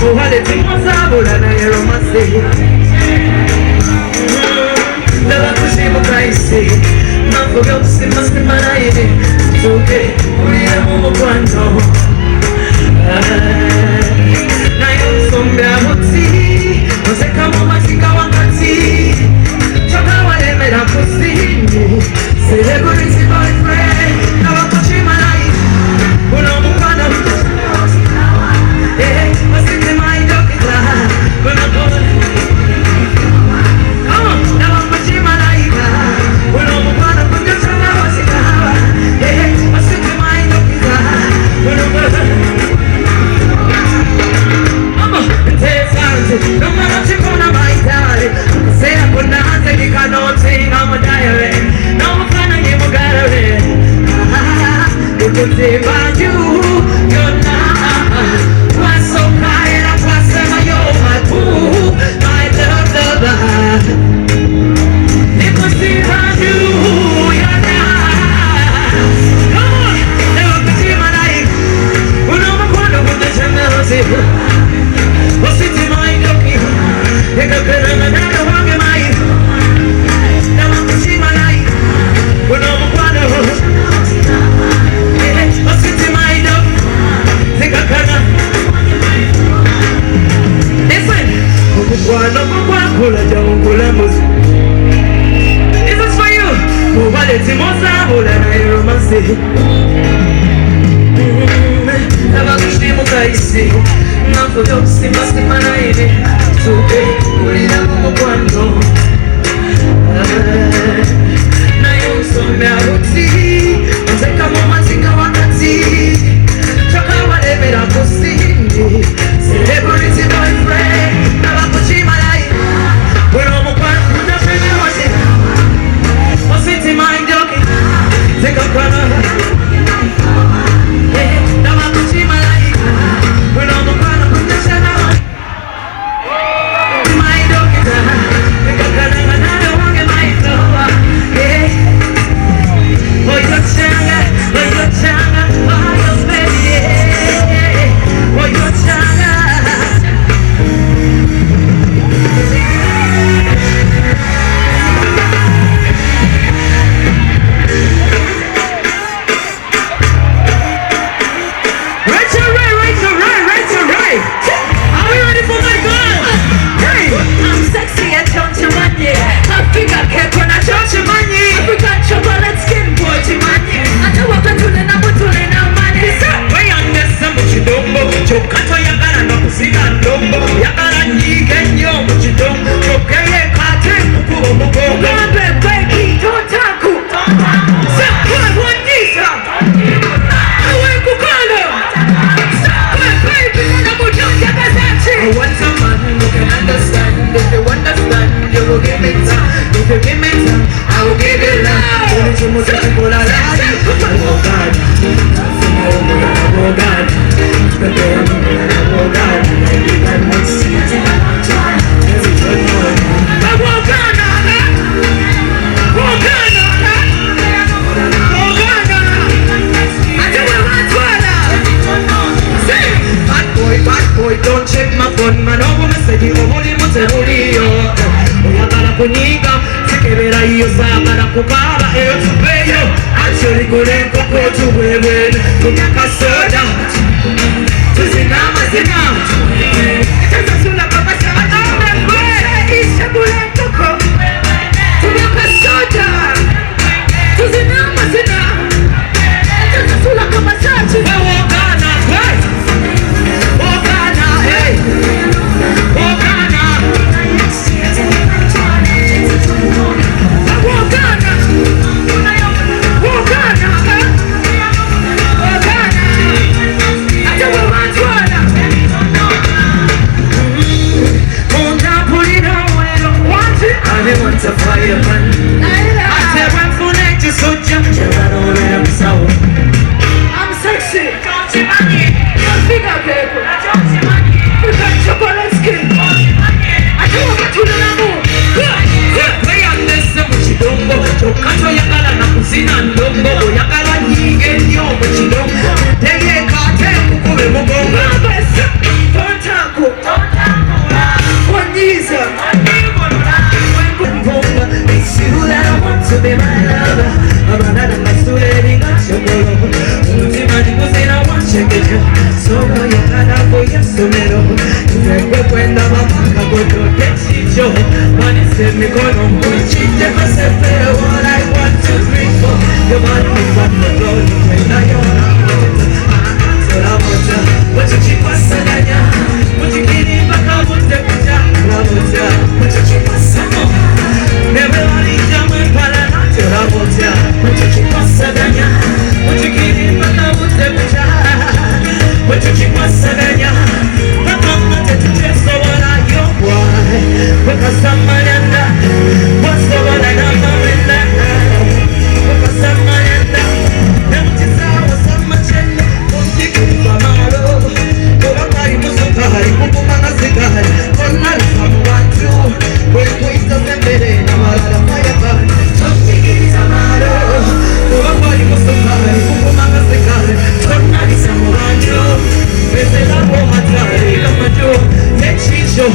Wale timozabula na yeromase Lala kushimu kaisi Mafuga usimasi manaide Tuke uliya mumu kwano Na yonsombe amuti Ozeka mumasika wakati Choka wale mera kusini Celebrity boyfriend Na wakushima nai Uno mukwana Wasiti mind of it When I go Now I'm pushing my life When I'm a part of the channel Wasiti mind of it When I'm no matter what you're gonna buy, darling Say I put my hands and you cannot sing I'm a diary No I'm gonna give a gallery It could say about you You're not What's so kind of what's you're my boo My love It could say about you You're not Come on Never could see my life When I'm a corner with the channel What's it in my doggy? Take a good and another one in my Now I can see my life When I'm a partner What's it in my dog? Take a good Listen This is for you Mubaleti mozabula na yeromase Nabakushimo kaisi Nafuga usimasi manaide Tuke ulila mumu kwano Na yonsombe abuti Ozeka mumasika wakati Choka wale mera kusini Celebrity boyfriend Nabakushima lai Weno mukwano Unafeme wase Wasiti mind jockey Take a corner Nabakushima lai Weno mukwano Don't check my phone, man. Oh, me say you holy, me say holy, yo. Oyagala kunyiga, sikebera iyo sagala kukaba eyo tupeyo. Actually kulenko kwetu wewe, kunyaka soda. Tuzinama zina. Sasa sula kama sana wewe, isha kulenko ko. Kunyaka soda. Tuzinama zina. Sasa sula kama sana wewe. Wakana solo yakala kuyasomero tuwekwe kwenda mamaka gotote chicho manise mikono mkuchite masefe all I want to drink for your body from the floor kwenda yona sola moja wachichipasaganya wachikiriba kabute kuja ramoja wachichipasamo nebelani jamwe pala na sola moja wachichipasaganya wachikiriba kabute kuja wachichipasaganya wakamate tucheso wala yobwa wakasamayanda waso wala na mamenda wakasamayanda nemchisa wasamachenda kumtikiriba malo Kari musukari, kukumanga sikari Konari samuwatu Kwekuita sembere na marara mayabari Choktikiriza maro Kari musukari, kukumanga sikari Konari samuwatu Vesela bohatari Kamajo, yechicho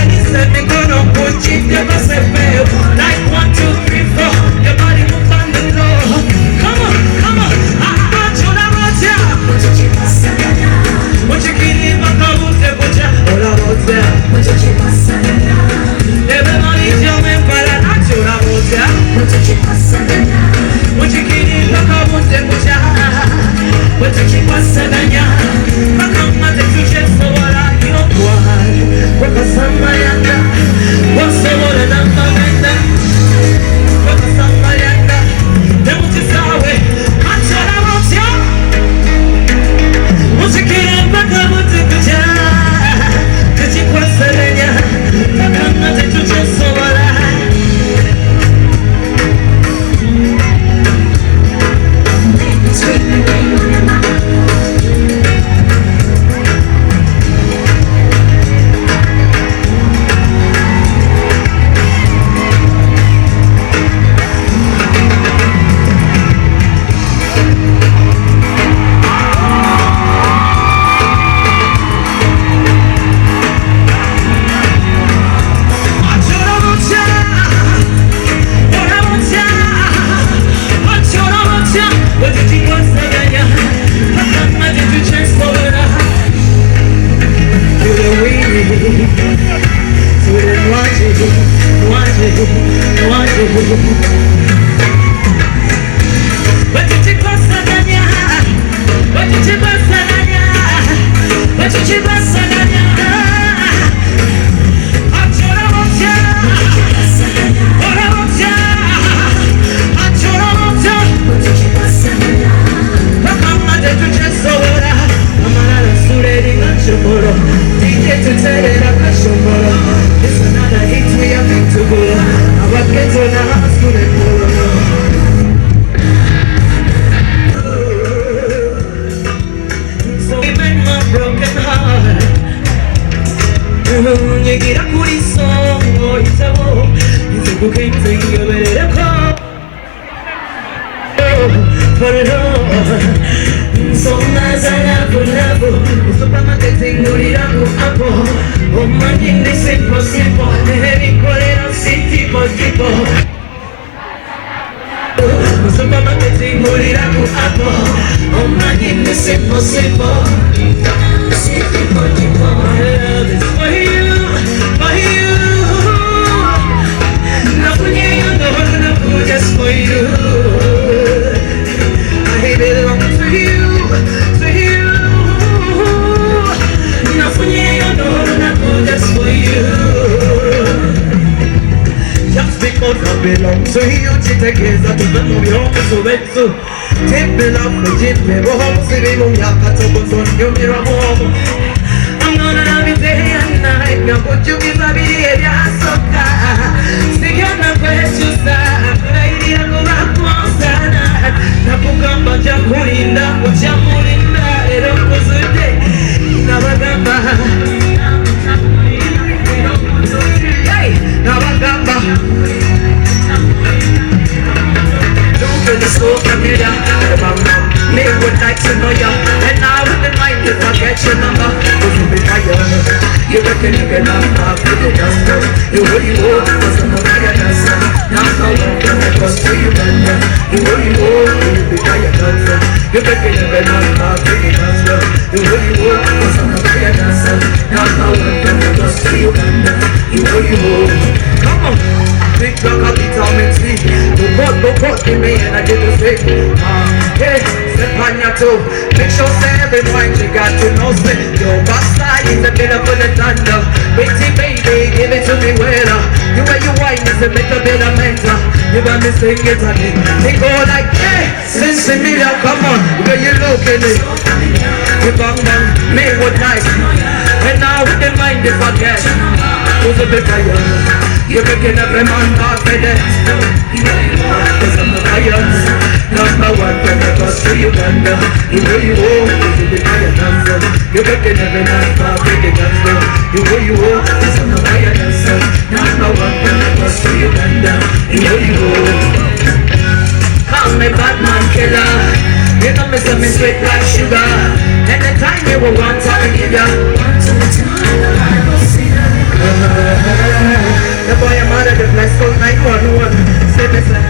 Anise mikono kuchite basepeo Like 1, 2, 3, 4 Your body move on the floor Come on, come on Chula rocha Muchikiriba kabute kucha Ola rocha Muchikipasaganya Everybody jame para nacho la rocha Muchikipasaganya Muchikiriba kabute kucha Muchikipasaganya Makamate tucheso wala yobwa Wakasamayanda Wasobola na mamenda Wakasamayanda Nemuchisawe Macho la rocha Muchikiriba kabute kucha Kuchipasaganya Makamate tucheso wala I'm gonna love you day and night. Now put you in my vida soca. Stick on the precious side. Lady, I go back once sana. Napukamba jamulinda, ujamulinda. Ero kuzude, nabagamba. Hey, nabagamba. Don't really slow familiar. Me would like to know ya, and I wouldn't mind if I get your number. Cause you be fire, you reckon you can have the number. You really know, cause I'm a fire dancer. Now I'm not going to cross to you, man. You really know, you be fire dancer. You're making every man talk to me as well. The way you walk, cause I'm a fire dancer. Now my one from the bus to Uganda. The way you walk, come on. Big rock, I'll be talking sleep. Don't cut me and I get the straight. Hey, step on your toe. Make sure say every point you got to know. Say, your backside is a bit of the thunder. Pretty baby, give it to me well. You and your wine is a little bit of mental. You want me sing it again. They go like, hey, listen me now, come on. Where you looking at? You bang bang, me what nice. And now with the mind if I get. Who's a bit higher? You're making every man talk to them. Cause I'm the fire. Number one from the bus to Uganda. You know you walk, you be fire dancer. You're making every man talk to them. You know you walk, cause I'm the fire dancer. Number one from the bus to Uganda. You know you walk. Call me Batman killer. You know me say me sweet like sugar. Anytime you will want to give ya. The boy I'm out of the place called 911. Say me say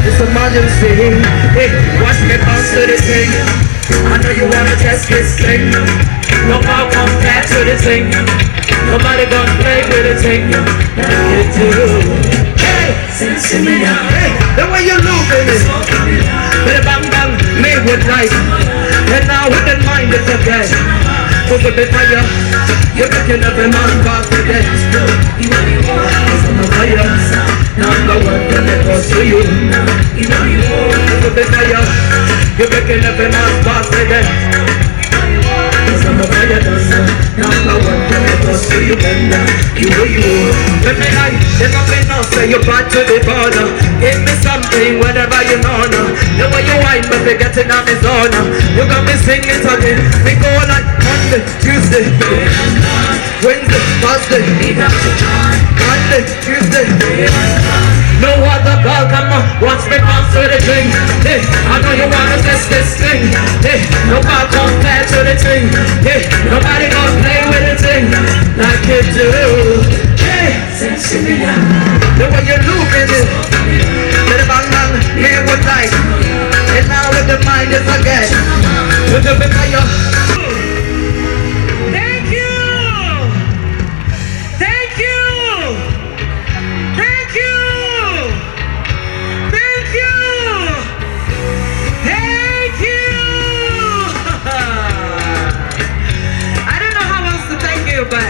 it's emergency. Hey, watch me bounce to the thing. I know you wanna test this thing. No more compared to the thing. Nobody gonna play with the thing. You do. Hey, see me now. Hey, the way you look at me. With a bang bang, made with life. And now with the mind it's okay. Put a bit fire. You're making every man back to death. You know you want, cause I'm a fire. Number one, when it goes to you. You know you want, put a bit fire. You're making every man back to death. Cause I'm a fire dancer. Number one, when it goes to you. You know you want. Let me like, there's nothing else, say you're back to the border. Give me something, whatever you know now. The way you whine, but we getting on his own. You got me singing again. We go like Monday, Tuesday, Wednesday, Thursday, Monday, Tuesday. No other girl come on, watch me bounce to the thing. Hey, I know you wanna test this thing. Hey, nobody compare to the thing. Hey, nobody gonna play with the thing like you do. Hey, the way you look at it. Let it bang bang, here with life. And now with the mind is again. With the big fire. But